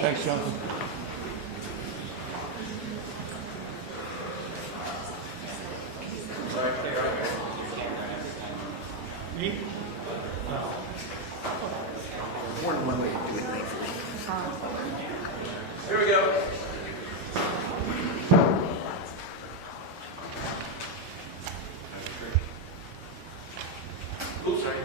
Thanks, Jonathan. Here we go. Oops, sorry.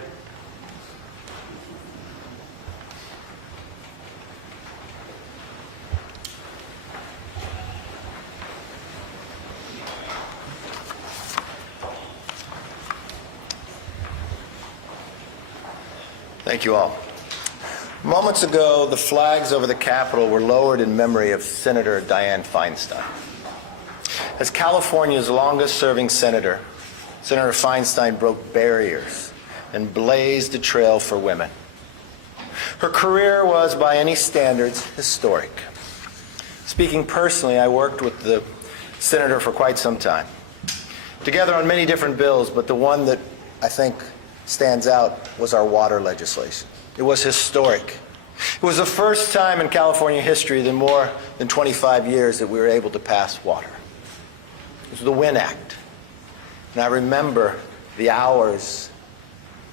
Thank you all. Moments ago, the flags over the Capitol were lowered in memory of Senator Dianne Feinstein. As California's longest-serving senator, Senator Feinstein broke barriers and blazed a trail for women. Her career was, by any standards, historic. Speaking personally, I worked with the senator for quite some time, together on many different bills, but the one that I think stands out was our water legislation. It was historic. It was the first time in California history in more than 25 years that we were able to pass water. It was the WIN Act. And I remember the hours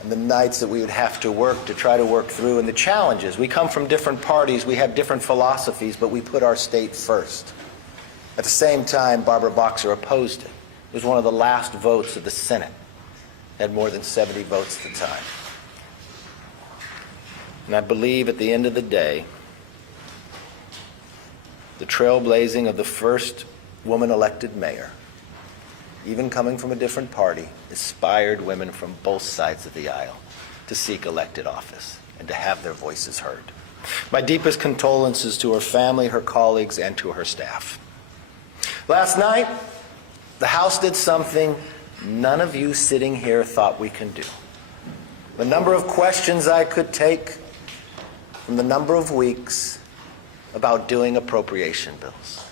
and the nights that we would have to work to try to work through, and the challenges. We come from different parties, we have different philosophies, but we put our state first. At the same time, Barbara Boxer opposed it. It was one of the last votes of the Senate. It had more than 70 votes at the time. And I believe at the end of the day, the trailblazing of the first woman elected mayor, even coming from a different party, inspired women from both sides of the aisle to seek elected office and to have their voices heard. My deepest condolences to her family, her colleagues, and to her staff. Last night, the House did something none of you sitting here thought we can do. The number of questions I could take from the number of weeks about doing appropriation bills.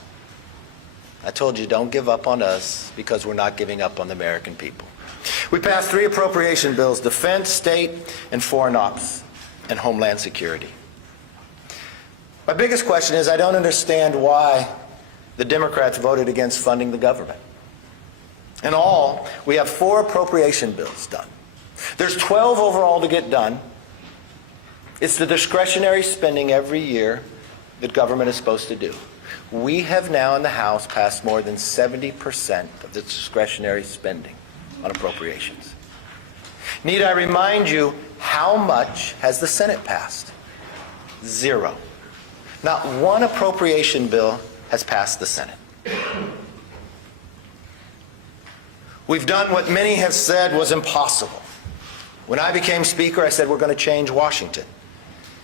I told you, don't give up on us, because we're not giving up on the American people. We passed 3 appropriation bills: defense, state, and foreign ops, and homeland security. My biggest question is, I don't understand why the Democrats voted against funding the government. In all, we have 4 appropriation bills done. There's 12 overall to get done. It's the discretionary spending every year that government is supposed to do. We have now in the House passed more than 70% of the discretionary spending on appropriations. Need I remind you, how much has the Senate passed? 0. Not one appropriation bill has passed the Senate. We've done what many have said was impossible. When I became Speaker, I said we're going to change Washington.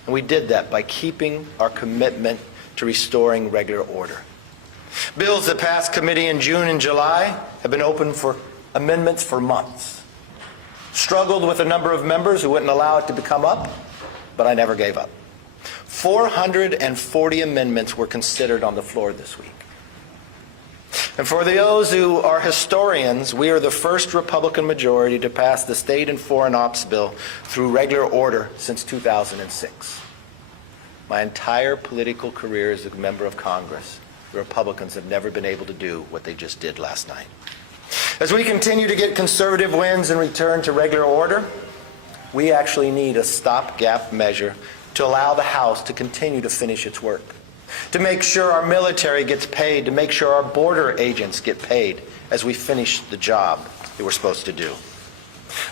And we did that by keeping our commitment to restoring regular order. Bills that passed committee in June and July have been open for amendments for months. Struggled with a number of members who wouldn't allow it to come up, but I never gave up. 440 amendments were considered on the floor this week. And for those who are historians, we are the first Republican majority to pass the state and foreign ops bill through regular order since 2006. My entire political career as a member of Congress, the Republicans have never been able to do what they just did last night. As we continue to get conservative wins and return to regular order, we actually need a stopgap measure to allow the House to continue to finish its work, to make sure our military gets paid, to make sure our border agents get paid as we finish the job that we're supposed to do.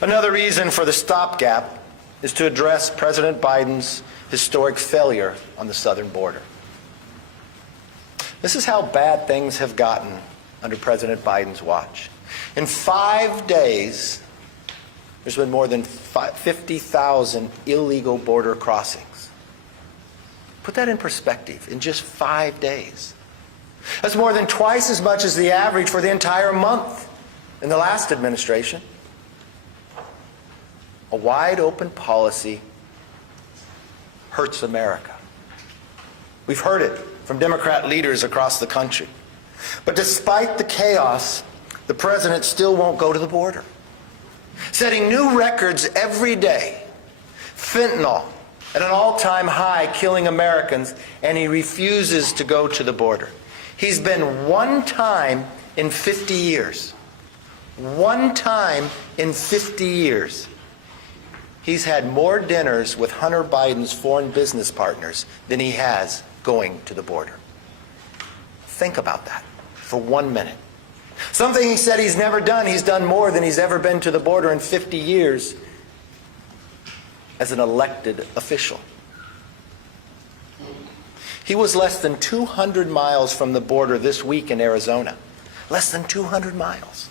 Another reason for the stopgap is to address President Biden's historic failure on the southern border. This is how bad things have gotten under President Biden's watch. In 5 days, there's been more than 50,000 illegal border crossings. Put that in perspective. In just 5 days. That's more than twice as much as the average for the entire month in the last administration. A wide open policy hurts America. We've heard it from Democrat leaders across the country. But despite the chaos, the president still won't go to the border, setting new records every day. Fentanyl at an all-time high, killing Americans, and he refuses to go to the border. He's been one time in 50 years. One time in 50 years. He's had more dinners with Hunter Biden's foreign business partners than he has going to the border. Think about that for 1 minute. Something he said he's never done. He's done more than he's ever been to the border in 50 years as an elected official. He was less than 200 miles from the border this week in Arizona. Less than 200 miles.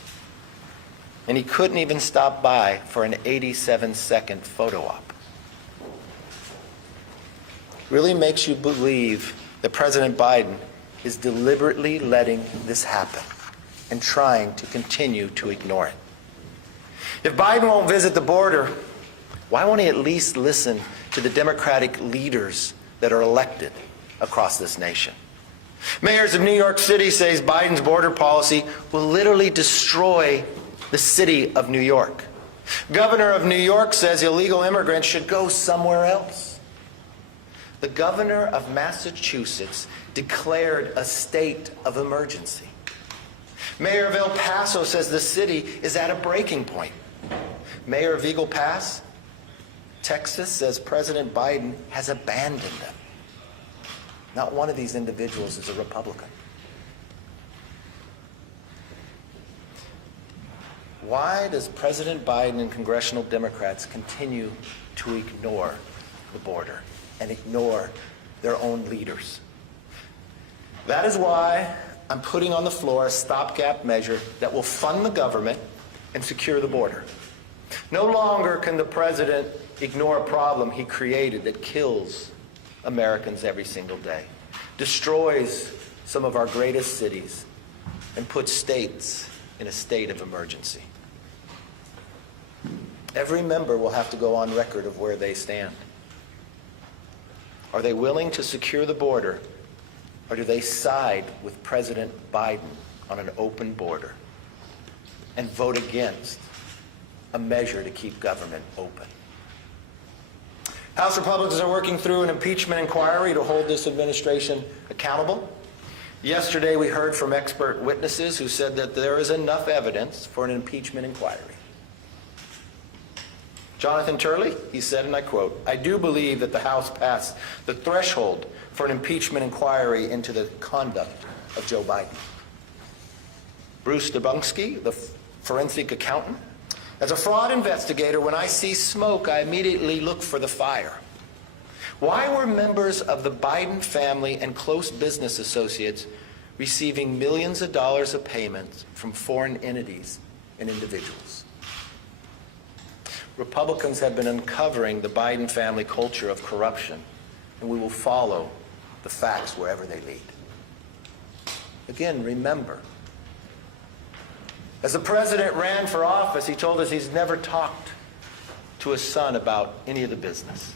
And he couldn't even stop by for an 87-second photo op. Really makes you believe that President Biden is deliberately letting this happen and trying to continue to ignore it. If Biden won't visit the border, why won't he at least listen to the Democratic leaders that are elected across this nation? Mayors of New York City says Biden's border policy will literally destroy the city of New York. Governor of New York says illegal immigrants should go somewhere else. The governor of Massachusetts declared a state of emergency. Mayor of El Paso says the city is at a breaking point. Mayor of Eagle Pass, Texas, says President Biden has abandoned them. Not one of these individuals is a Republican. Why does President Biden and congressional Democrats continue to ignore the border and ignore their own leaders? That is why I'm putting on the floor a stopgap measure that will fund the government and secure the border. No longer can the president ignore a problem he created that kills Americans every single day, destroys some of our greatest cities, and puts states in a state of emergency. Every member will have to go on record of where they stand. Are they willing to secure the border, or do they side with President Biden on an open border and vote against a measure to keep government open? House Republicans are working through an impeachment inquiry to hold this administration accountable. Yesterday, we heard from expert witnesses who said that there is enough evidence for an impeachment inquiry. Jonathan Turley, he said, and I quote, "I do believe that the House passed the threshold for an impeachment inquiry into the conduct of Joe Biden." Bruce Dubunski, the forensic accountant, "As a fraud investigator, when I see smoke, I immediately look for the fire. Why were members of the Biden family and close business associates receiving millions of dollars of payments from foreign entities and individuals?" Republicans have been uncovering the Biden family culture of corruption, and we will follow the facts wherever they lead. Again, remember, as the president ran for office, he told us he's never talked to his son about any of the business.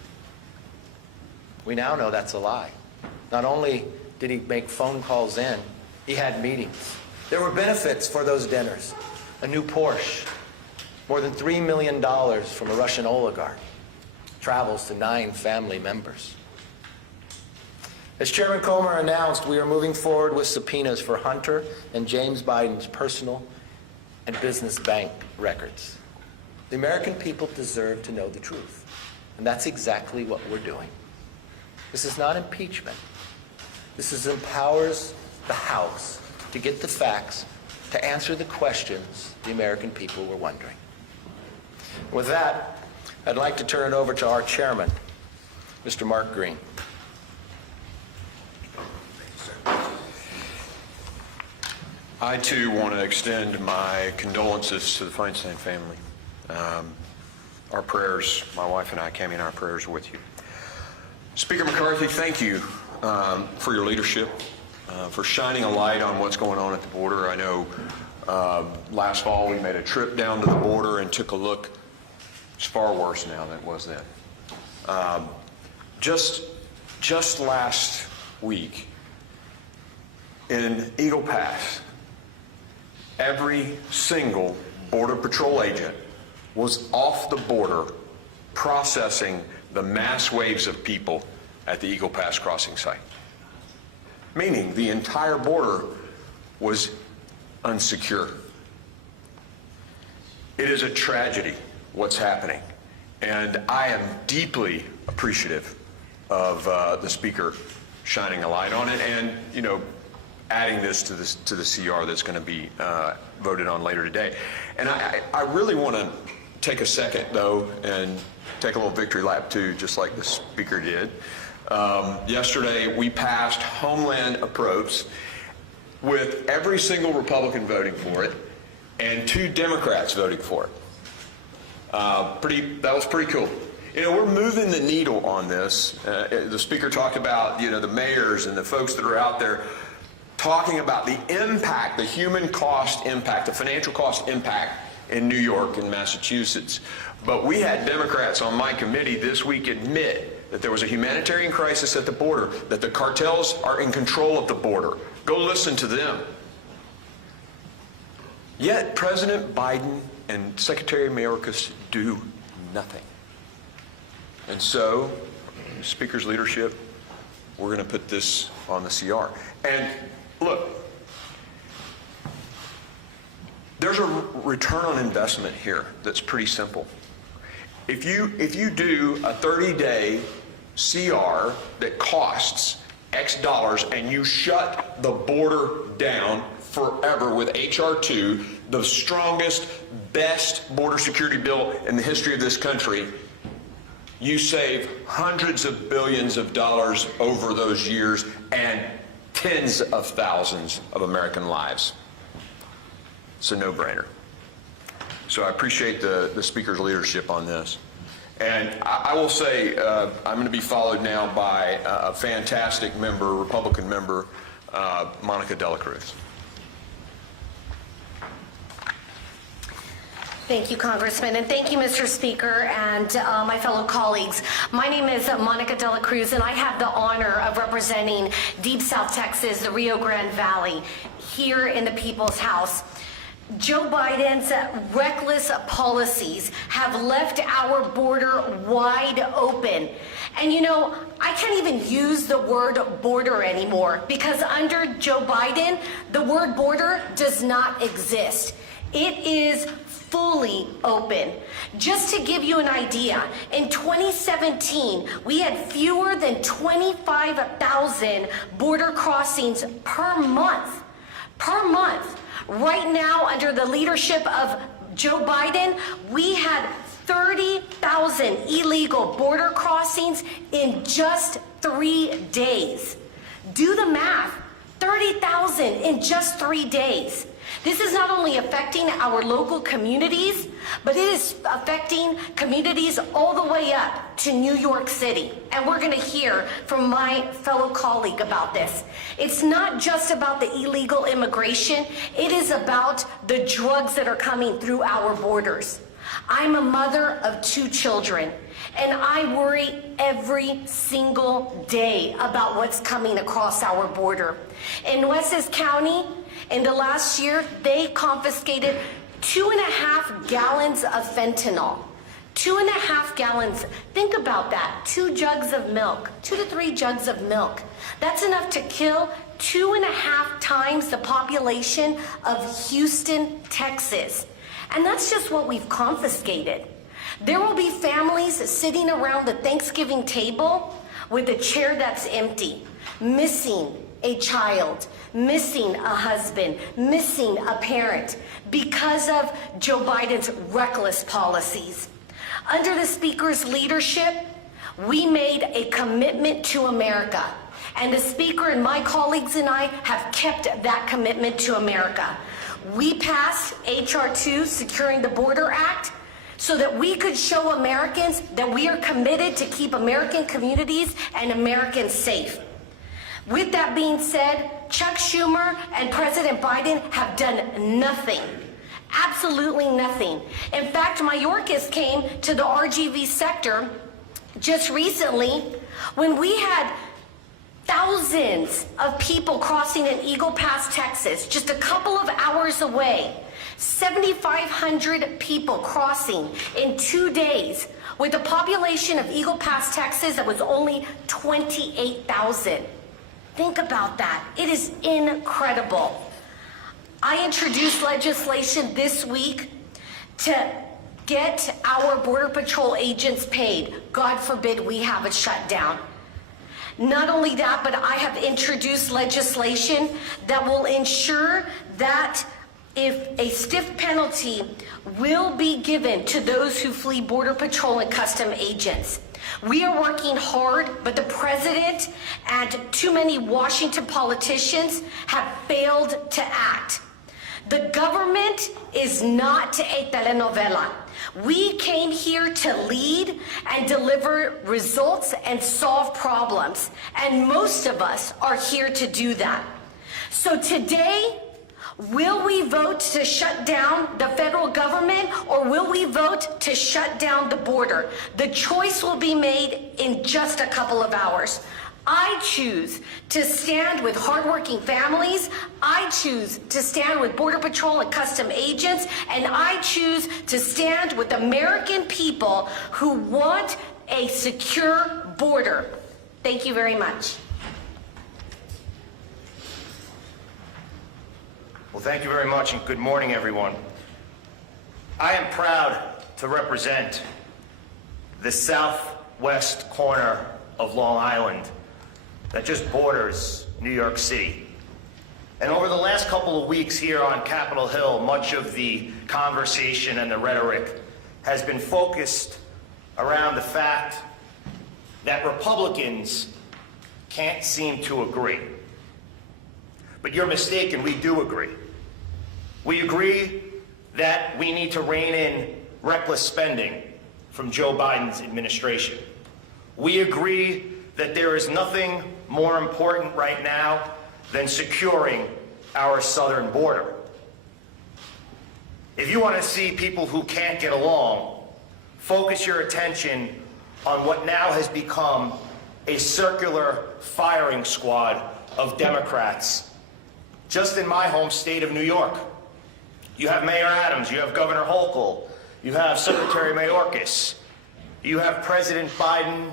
We now know that's a lie. Not only did he make phone calls in, he had meetings. There were benefits for those dinners. A new Porsche, more than $3 million from a Russian oligarch, travels to 9 family members. As Chairman Comer announced, we are moving forward with subpoenas for Hunter and James Biden's personal and business bank records. The American people deserve to know the truth, and that's exactly what we're doing. This is not impeachment. This empowers the House to get the facts, to answer the questions the American people were wondering. With that, I'd like to turn it over to our chairman, Mr. Mark Green. I, too, want to extend my condolences to the Feinstein family. Our prayers, my wife and I, Cammie and our prayers are with you. Speaker McCarthy, thank you for your leadership, for shining a light on what's going on at the border. I know last fall we made a trip down to the border and took a look. It's far worse now than it was then. Just last week in Eagle Pass, every single Border Patrol agent was off the border processing the mass waves of people at the Eagle Pass crossing site. Meaning the entire border was unsecure. It is a tragedy what's happening, and I am deeply appreciative of the Speaker shining a light on it and, you know, adding this to the CR that's going to be voted on later today. And I really want to take a second, though, and take a little victory lap, too, just like the Speaker did. Yesterday, we passed Homeland Approach with every single Republican voting for it and 2 Democrats voting for it. That was pretty cool. You know, we're moving the needle on this. The Speaker talked about, you know, the mayors and the folks that are out there talking about the impact, the human cost impact, the financial cost impact in New York and Massachusetts. But we had Democrats on my committee this week admit that there was a humanitarian crisis at the border, that the cartels are in control of the border. Go listen to them. Yet President Biden and Secretary Mayorkas do nothing. And so, Speaker's leadership, we're going to put this on the CR. And look, there's a return on investment here that's pretty simple. If you do a 30-day CR that costs X dollars and you shut the border down forever with H.R. 2, the strongest, best border security bill in the history of this country, you save hundreds of billions of dollars over those years and tens of thousands of American lives. It's a no-brainer. So I appreciate the Speaker's leadership on this. And I will say I'm going to be followed now by a fantastic member, Republican member, Monica Dela Cruz. Thank you, Congressman, and thank you, Mr. Speaker, and my fellow colleagues. My name is Monica Dela Cruz, and I have the honor of representing Deep South Texas, the Rio Grande Valley, here in the People's House. Joe Biden's reckless policies have left our border wide open. And you know, I can't even use the word border anymore because under Joe Biden, the word border does not exist. It is fully open. Just to give you an idea, in 2017, we had fewer than 25,000 border crossings per month. Right now, under the leadership of Joe Biden, we had 30,000 illegal border crossings in just 3 days. Do the math, 30,000 in just 3 days. This is not only affecting our local communities, but it is affecting communities all the way up to New York City. And we're going to hear from my fellow colleague about this. It's not just about the illegal immigration. It is about the drugs that are coming through our borders. I'm a mother of 2 children, and I worry every single day about what's coming across our border. In Wessex County, in the last year, they confiscated 2.5 gallons of fentanyl. 2.5 gallons. Think about that. 2 jugs of milk, 2 to 3 jugs of milk. That's enough to kill 2.5 times the population of Houston, Texas. And that's just what we've confiscated. There will be families sitting around the Thanksgiving table with a chair that's empty, missing a child, missing a husband, missing a parent because of Joe Biden's reckless policies. Under the Speaker's leadership, we made a commitment to America, and the Speaker and my colleagues and I have kept that commitment to America. We passed H.R. 2, Securing the Border Act, so that we could show Americans that we are committed to keep American communities and Americans safe. With that being said, Chuck Schumer and President Biden have done nothing. Absolutely nothing. In fact, Mayorkas came to the RGV sector just recently when we had thousands of people crossing in Eagle Pass, Texas, just a couple of hours away. 7,500 people crossing in 2 days with a population of Eagle Pass, Texas that was only 28,000. Think about that. It is incredible. I introduced legislation this week to get our Border Patrol agents paid. God forbid we have a shutdown. Not only that, but I have introduced legislation that will ensure that if a stiff penalty will be given to those who flee Border Patrol and custom agents. We are working hard, but the president and too many Washington politicians have failed to act. The government is not a telenovela. We came here to lead and deliver results and solve problems, and most of us are here to do that. So today, will we vote to shut down the federal government, or will we vote to shut down the border? The choice will be made in just a couple of hours. I choose to stand with hardworking families. I choose to stand with Border Patrol and custom agents. And I choose to stand with American people who want a secure border. Thank you very much. Well, thank you very much, and good morning, everyone. I am proud to represent the southwest corner of Long Island that just borders New York City. And over the last couple of weeks here on Capitol Hill, much of the conversation and the rhetoric has been focused around the fact that Republicans can't seem to agree. But you're mistaken, we do agree. We agree that we need to rein in reckless spending from Joe Biden's administration. We agree that there is nothing more important right now than securing our southern border. If you want to see people who can't get along, focus your attention on what now has become a circular firing squad of Democrats just in my home state of New York. You have Mayor Adams, you have Governor Hochul, you have Secretary Mayorkas, you have President Biden,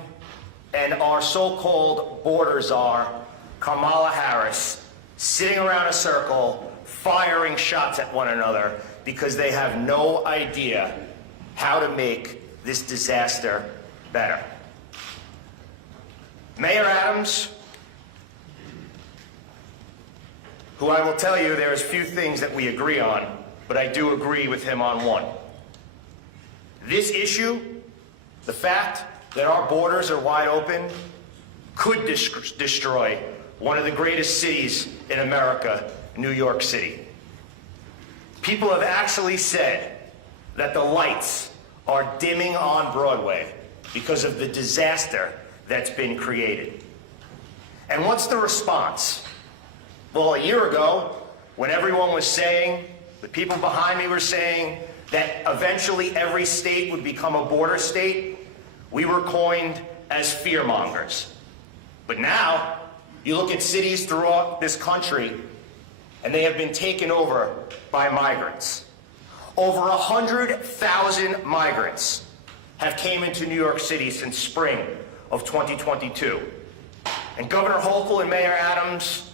and our so-called border czar, Kamala Harris, sitting around a circle, firing shots at one another because they have no idea how to make this disaster better. Mayor Adams, who I will tell you there is few things that we agree on, but I do agree with him on one. This issue, the fact that our borders are wide open, could destroy one of the greatest cities in America, New York City. People have actually said that the lights are dimming on Broadway because of the disaster that's been created. And what's the response? Well, a year ago, when everyone was saying, the people behind me were saying that eventually every state would become a border state, we were coined as fearmongers. But now, you look at cities throughout this country, and they have been taken over by migrants. Over 100,000 migrants have came into New York City since spring of 2022. And Governor Hochul and Mayor Adams,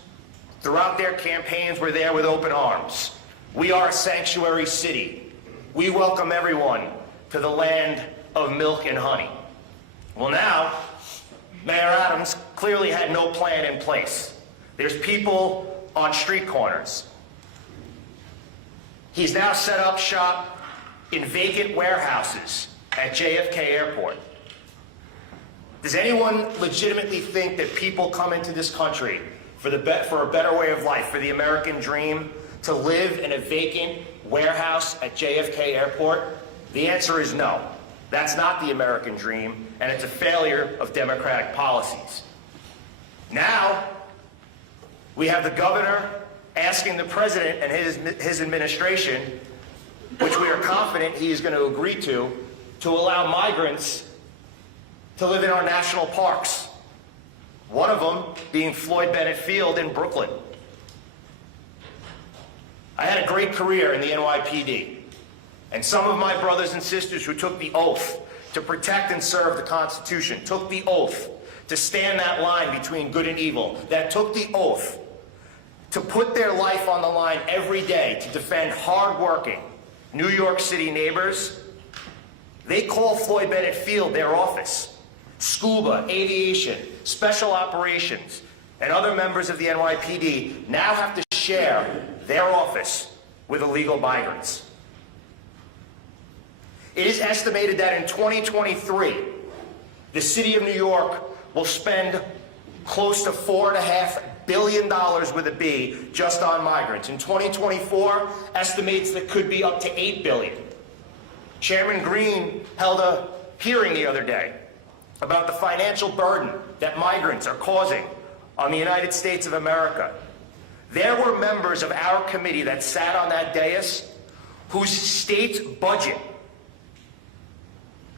throughout their campaigns, were there with open arms. We are a sanctuary city. We welcome everyone to the land of milk and honey. Well, now, Mayor Adams clearly had no plan in place. There's people on street corners. He's now set up shop in vacant warehouses at JFK Airport. Does anyone legitimately think that people come into this country for a better way of life, for the American dream, to live in a vacant warehouse at JFK Airport? The answer is no. That's not the American dream, and it's a failure of Democratic policies. Now, we have the governor asking the president and his administration, which we are confident he is going to agree to allow migrants to live in our national parks. One of them being Floyd Bennett Field in Brooklyn. I had a great career in the NYPD, and some of my brothers and sisters who took the oath to protect and serve the Constitution, took the oath to stand that line between good and evil, that took the oath to put their life on the line every day to defend hardworking New York City neighbors, they call Floyd Bennett Field their office. Scuba, aviation, special operations, and other members of the NYPD now have to share their office with illegal migrants. It is estimated that in 2023, the city of New York will spend close to $4.5 billion with a B just on migrants. In 2024, estimates that could be up to $8 billion. Chairman Green held a hearing the other day about the financial burden that migrants are causing on the United States of America. There were members of our committee that sat on that dais whose state's budget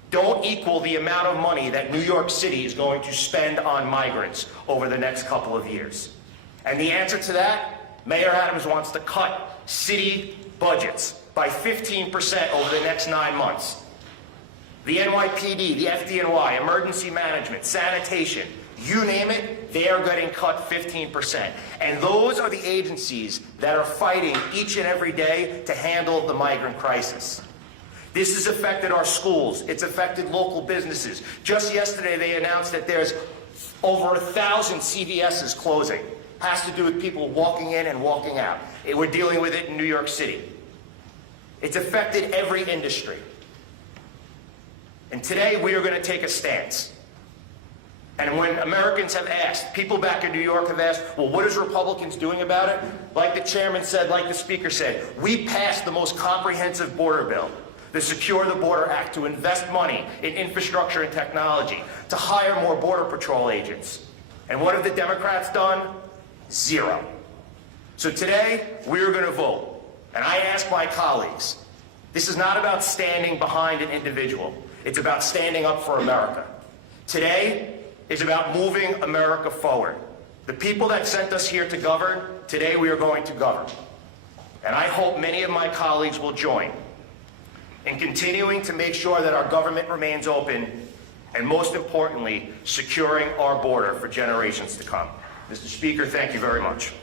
don't equal the amount of money that New York City is going to spend on migrants over the next couple of years. And the answer to that, Mayor Adams wants to cut city budgets by 15% over the next 9 months. The NYPD, the FDNY, emergency management, sanitation, you name it, they are getting cut 15%. And those are the agencies that are fighting each and every day to handle the migrant crisis. This has affected our schools. It's affected local businesses. Just yesterday, they announced that there's over 1,000 CVSs closing. Has to do with people walking in and walking out. We're dealing with it in New York City. It's affected every industry. And today, we are going to take a stance. And when Americans have asked, people back in New York have asked, well, what is Republicans doing about it? Like the chairman said, like the speaker said, we passed the most comprehensive border bill, the Secure the Border Act, to invest money in infrastructure and technology, to hire more Border Patrol agents. And what have the Democrats done? Zero. So today, we're going to vote. And I ask my colleagues, this is not about standing behind an individual. It's about standing up for America. Today is about moving America forward. The people that sent us here to govern, today we are going to govern. And I hope many of my colleagues will join in continuing to make sure that our government remains open, and most importantly, securing our border for generations to come. Mr. Speaker, thank you very much.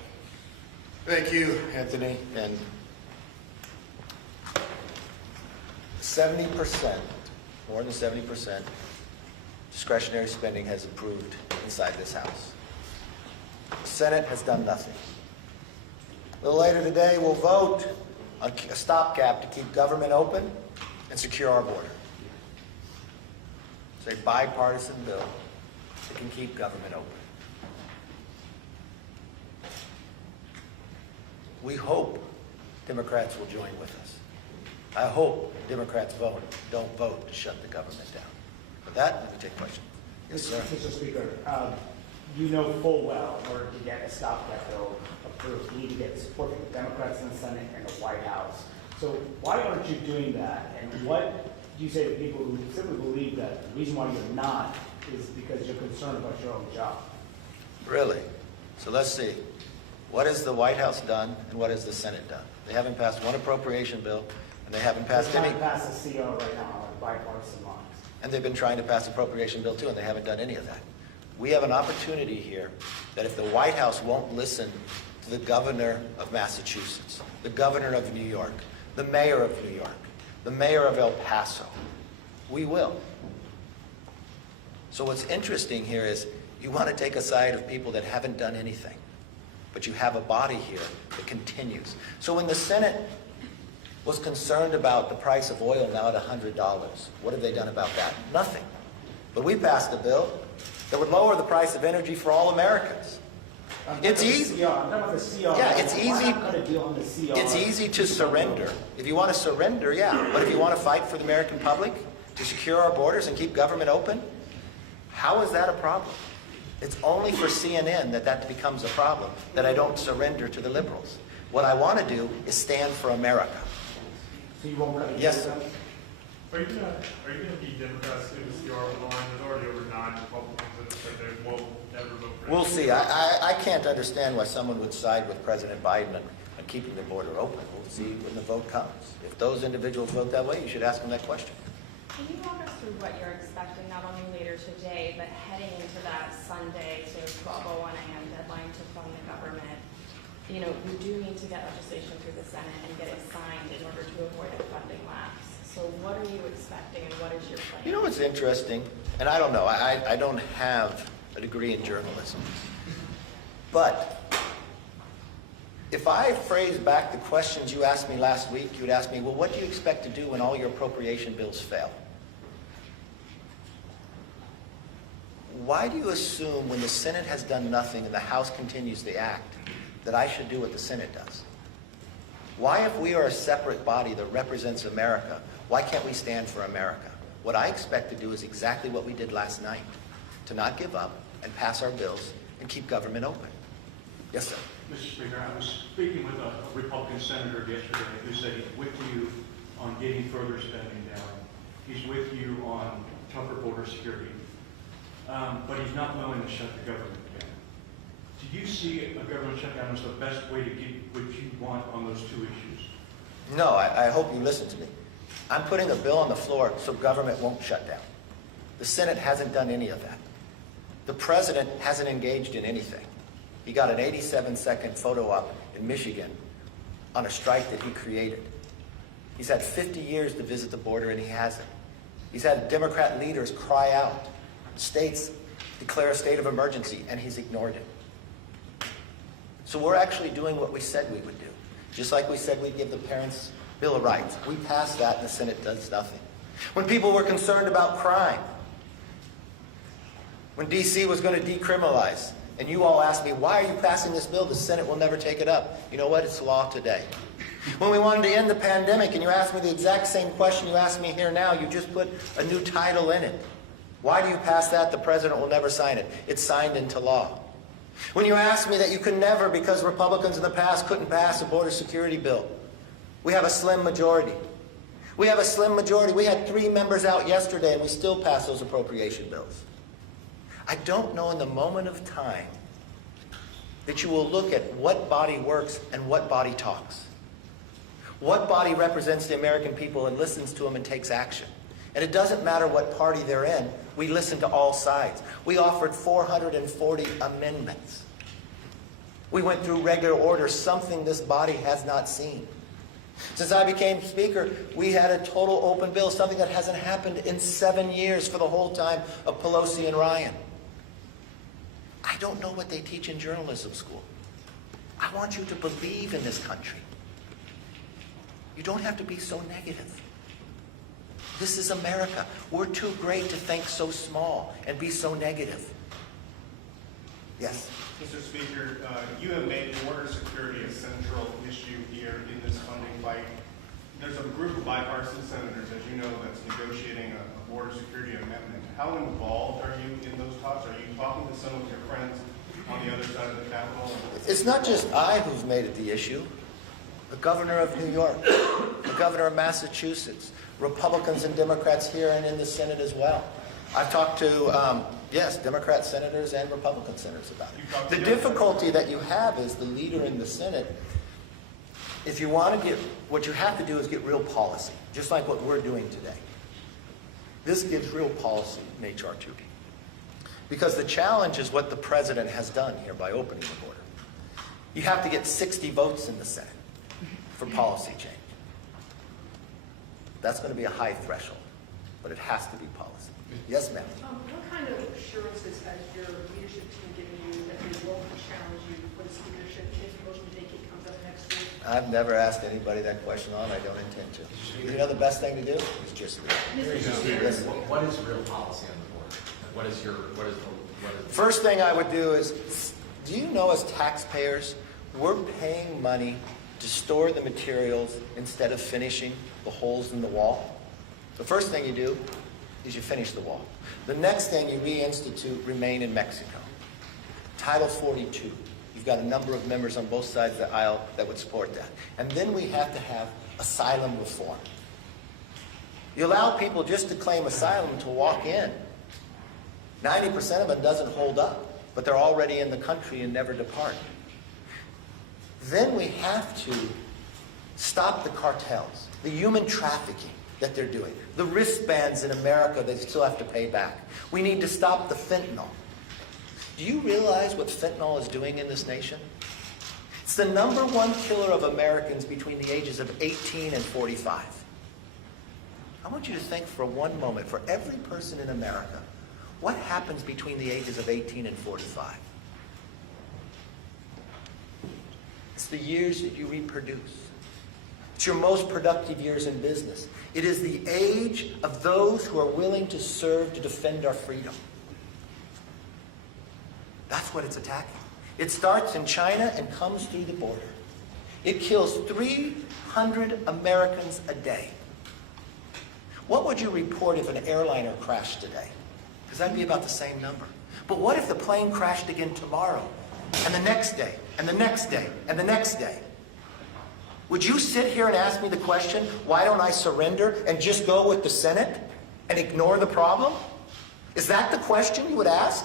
Thank you, Anthony. And 70%, more than 70%, discretionary spending has improved inside this House. The Senate has done nothing. A little later today, we'll vote on a stopgap to keep government open and secure our border. It's a bipartisan bill that can keep government open. We hope Democrats will join with us. I hope Democrats don't vote to shut the government down. With that, let me take questions. Yes, sir. Mr. Speaker, you know full well in order to get a stopgap bill approved, you need to get support from the Democrats in the Senate and the White House. So why aren't you doing that? And what do you say to people who simply believe that the reason why you're not is because you're concerned about your own job? Really? So let's see. What has the White House done and what has the Senate done? They haven't passed one appropriation bill and they haven't passed any. They're trying to pass a CO right now on bipartisan lines. And they've been trying to pass appropriation bill too, and they haven't done any of that. We have an opportunity here that if the White House won't listen to the governor of Massachusetts, the governor of New York, the mayor of New York, the mayor of El Paso, we will. So what's interesting here is you want to take a side of people that haven't done anything, but you have a body here that continues. So when the Senate was concerned about the price of oil now at $100. What have they done about that? Nothing. But we passed a bill that would lower the price of energy for all Americans. I'm talking It's about the easy. CR. I'm talking about the CR. Yeah, it's Why easy. not put a deal on the CR? It's easy to surrender. If you want to surrender, yeah. But if you want to fight for the American public, to secure our borders and keep government open, how is that a problem? It's only for CNN that becomes a problem, that I don't surrender to the liberals. What I want to do is stand for America. So you won't cut a deal Yes, with sir. them? Are you gonna be Democrats through the CR line? There's already over 9 Republicans that have said they won't never vote for it. We'll see. I can't understand why someone would side with President Biden on keeping the border open. We'll see when the vote comes. If those individuals vote that way, you should ask them that question. Can you walk us through what you're expecting, not only later today, but heading into that Sunday to 12:01 a.m. deadline to fund the government? You know, we do need to get legislation through the Senate and get it signed in order to avoid a funding lapse. So what are you expecting and what is your plan? You know what's interesting? And I don't know. I don't have a degree in journalism. But if I phrase back the questions you asked me last week, you would ask me, well, what do you expect to do when all your appropriation bills fail? Why do you assume when the Senate has done nothing and the House continues the act that I should do what the Senate does? Why, if we are a separate body that represents America, why can't we stand for America? What I expect to do is exactly what we did last night, to not give up and pass our bills and keep government open. Yes, sir. Mr. Speaker, I was speaking with a Republican senator yesterday who said he's with you on getting further spending down. He's with you on tougher border security. But he's not willing to shut the government down. Do you see a government shutdown as the best way to get what you want on those two issues? No, I hope you listen to me. I'm putting a bill on the floor so government won't shut down. The Senate hasn't done any of that. The president hasn't engaged in anything. He got an 87-second photo op in Michigan on a strike that he created. He's had 50 years to visit the border and he hasn't. He's had Democrat leaders cry out. States declare a state of emergency and he's ignored it. So we're actually doing what we said we would do. Just like we said we'd give the parents Bill of Rights. We passed that and the Senate does nothing. When people were concerned about crime, when D.C. was going to decriminalize, and you all asked me, why are you passing this bill? The Senate will never take it up. You know what? It's law today. When we wanted to end the pandemic, and you asked me the exact same question you asked me here now, you just put a new title in it. Why do you pass that? The president will never sign it. It's signed into law. When you asked me that you could never, because Republicans in the past couldn't pass a border security bill, we have a slim majority. We have a slim majority. We had 3 members out yesterday, and we still passed those appropriation bills. I don't know in the moment of time that you will look at what body works and what body talks. What body represents the American people and listens to them and takes action. And it doesn't matter what party they're in. We listen to all sides. We offered 440 amendments. We went through regular order, something this body has not seen. Since I became Speaker, we had a total open bill, something that hasn't happened in 7 years for the whole time of Pelosi and Ryan. I don't know what they teach in journalism school. I want you to believe in this country. You don't have to be so negative. This is America. We're too great to think so small and be so negative. Yes? Mr. Speaker, you have made border security a central issue here in this funding fight. There's a group of bipartisan senators, as you know, that's negotiating a border security amendment. How involved are you in those talks? Are you talking to some of your friends on the other side of the Capitol? It's not just I who's made it the issue. The governor of New York, the governor of Massachusetts, Republicans and Democrats here and in the Senate as well. I've talked to, yes, Democrat senators and Republican senators about it. The difficulty that you have is the leader in the Senate, if you want to get, what you have to do is get real policy, just like what we're doing today. This gives real policy in H.R. 2. Because the challenge is what the president has done here by opening the border. You have to get 60 votes in the Senate for policy change. That's going to be a high threshold, but it has to be policy. Yes, ma'am. What kind of assurances has your leadership team given you that they won't challenge you for the speakership if motion to vacate comes up next week? I've never asked anybody that question on. I don't intend to. You know the best thing to do is just leave. Yes. What is real policy on the board? What is the First thing I would do is Do you know as taxpayers, we're paying money to store the materials instead of finishing the holes in the wall? The first thing you do is you finish the wall. The next thing you reinstitute remain in Mexico. Title 42. You've got a number of members on both sides of the aisle that would support that. And then we have to have asylum reform. You allow people just to claim asylum to walk in. 90% of them doesn't hold up, but they're already in the country and never depart. Then we have to stop the cartels, the human trafficking that they're doing, the wristbands in America they still have to pay back. We need to stop the fentanyl. Do you realize what fentanyl is doing in this nation? It's the #1 killer of Americans between the ages of 18 and 45. I want you to think for one moment, for every person in America, what happens between the ages of 18 and 45? It's the years that you reproduce. It's your most productive years in business. It is the age of those who are willing to serve to defend our freedom. That's what it's attacking. It starts in China and comes through the border. It kills 300 Americans a day. What would you report if an airliner crashed today? Because that'd be about the same number. But what if the plane crashed again tomorrow, and the next day, and the next day, and the next day? Would you sit here and ask me the question, why don't I surrender and just go with the Senate and ignore the problem? Is that the question you would ask?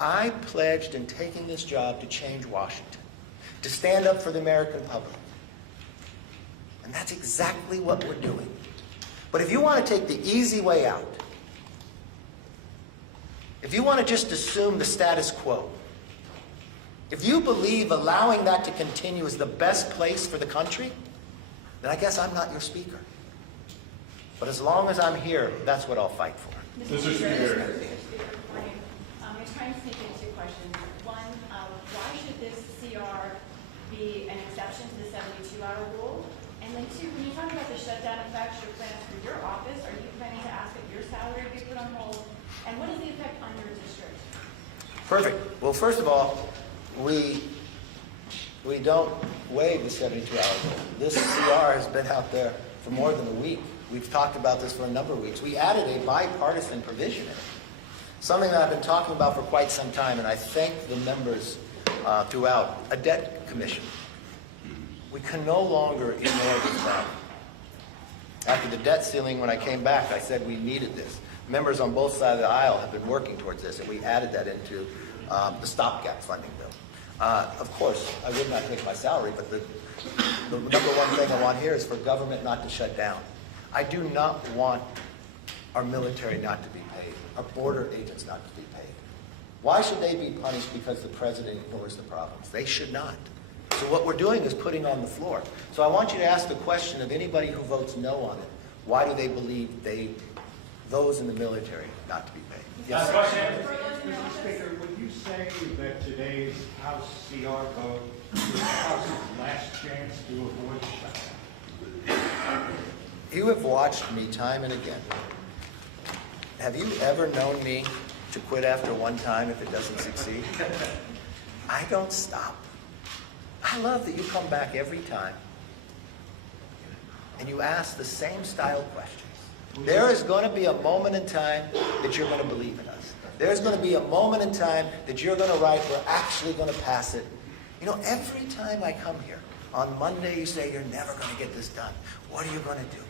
I pledged in taking this job to change Washington, to stand up for the American public. And that's exactly what we're doing. But if you want to take the easy way out, if you want to just assume the status quo, if you believe allowing that to continue is the best place for the country, then I guess I'm not your speaker. But as long as I'm here, that's what I'll fight for. Mr. Speaker. I'm trying to sneak in 2 questions. One, why should this CR be an exception to the 72-hour rule? And then 2, when you talk about the shutdown effects, your plans for your office, are you planning to ask if your salary be put on hold? And what is the effect on your district? Perfect. Well, first of all, we don't waive the 72-hour rule. This CR has been out there for more than a week. We've talked about this for a number of weeks. We added a bipartisan provision in it, something that I've been talking about for quite some time, and I thank the members throughout, a debt commission. We can no longer ignore this problem. After the debt ceiling, when I came back, I said we needed this. Members on both sides of the aisle have been working towards this, and we added that into the stopgap funding bill. Of course, I would not take my salary, but the #1 thing I want here is for government not to shut down. I do not want our military not to be paid, our border agents not to be paid. Why should they be punished because the president ignores the problems? They should not. So what we're doing is putting on the floor. So I want you to ask the question of anybody who votes no on it, why do they believe those in the military not to be paid? Yes, sir. Mr. Speaker, would you say that today's House CR vote is the House's last chance to avoid shutdown? You have watched me time and again. Have you ever known me to quit after one time if it doesn't succeed? I don't stop. I love that you come back every time and you ask the same style questions. There is going to be a moment in time that you're going to believe in us. There's going to be a moment in time that you're going to write, we're actually going to pass it. You know, every time I come here, on Monday you say you're never going to get this done. What are you going to do?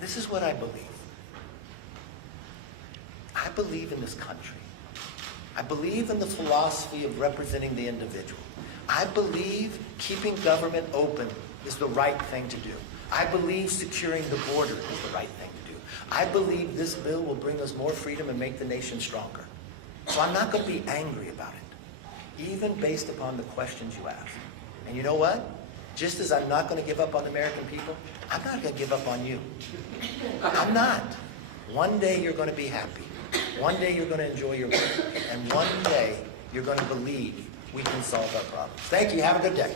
This is what I believe. I believe in this country. I believe in the philosophy of representing the individual. I believe keeping government open is the right thing to do. I believe securing the border is the right thing to do. I believe this bill will bring us more freedom and make the nation stronger. So I'm not going to be angry about it, even based upon the questions you ask. And you know what? Just as I'm not going to give up on the American people, I'm not going to give up on you. I'm not. One day you're going to be happy. One day you're going to enjoy your work. And one day you're going to believe we can solve our problems. Thank you. Have a good day.